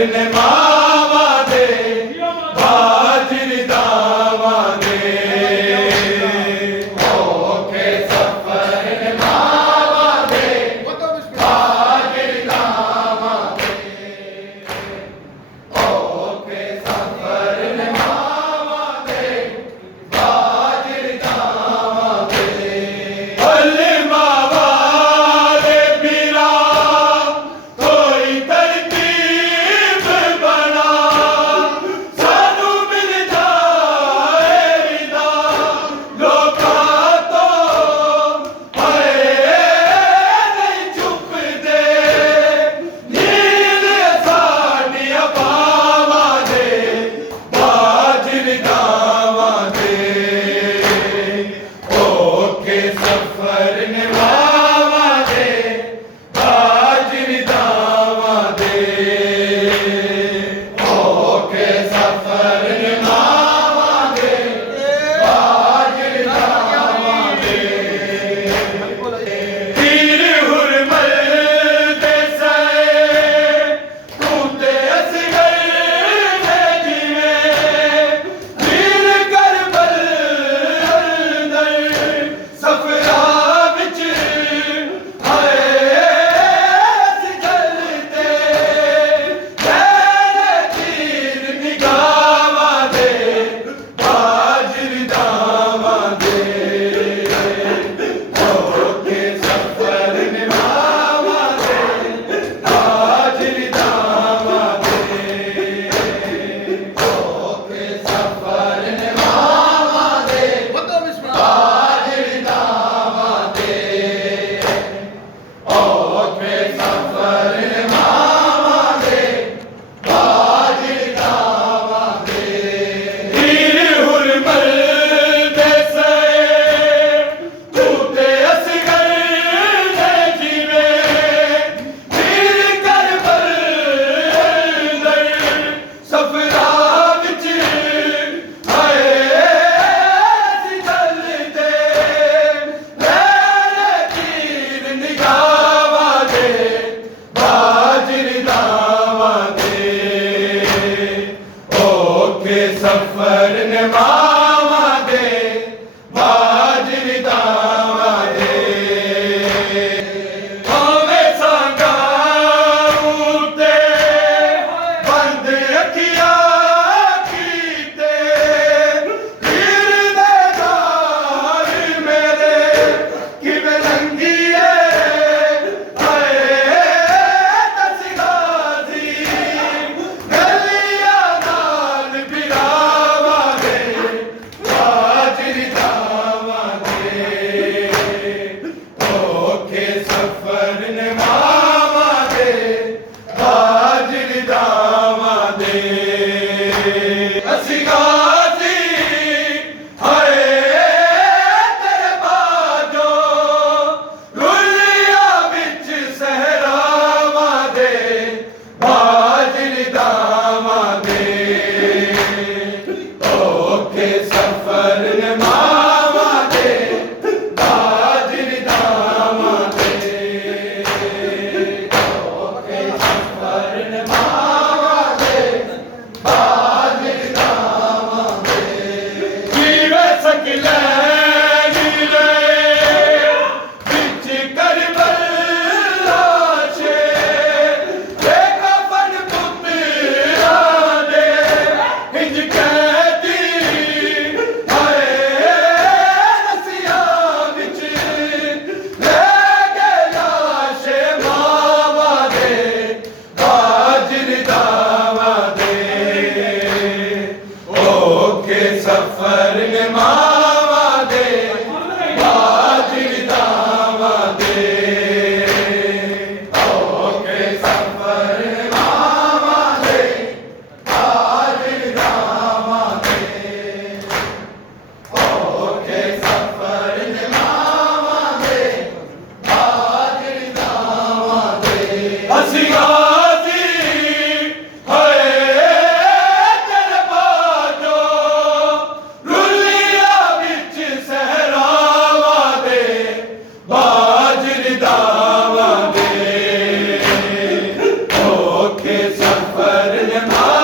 ने मावा दे बाजरी दावा दे ओके सफर ने मावा दे बाजरी दावा दे ओके सफर ने मावा दे बाजरी दावा दे अली मावा दे पीरा कोई तरकीब बना सानू मिल जाए विदा लोका तो हाय नहीं चुप दे नील साडिया पावा दे बाजरी दावा दे ओके सफर ने मावा दे बाजरी दावा दे ओके सफर ने मावा दे बाजरी दावा दे तीर हुरमल दे से तूते असगर ने जीवे तीर करबल अंदर सफरा विच हाय जलते तेरे तीर निगावा दे बाजरी दावा दे ओके सफर ने मावा दे बाजरी दावा दे ओके सफर ने मावा दे बाजरी दावा दे ओके सफर ने मावा दे बाजरी दावा दे तीर हुरमल दे से तूते असगर ने जीवे तीर करबल अंदर सफरा विच हाय जलते तेरे तीर निगावा दे बाजरी दावा दे ओके सफर ने मावा दे बाजरी दावा दे होवे सांगा उते बंद अखियां कीते तीर दे धार मेरे किवें लंघीए हाय दस गाजी गलियां नाल बिरावा ਜਮਾਤ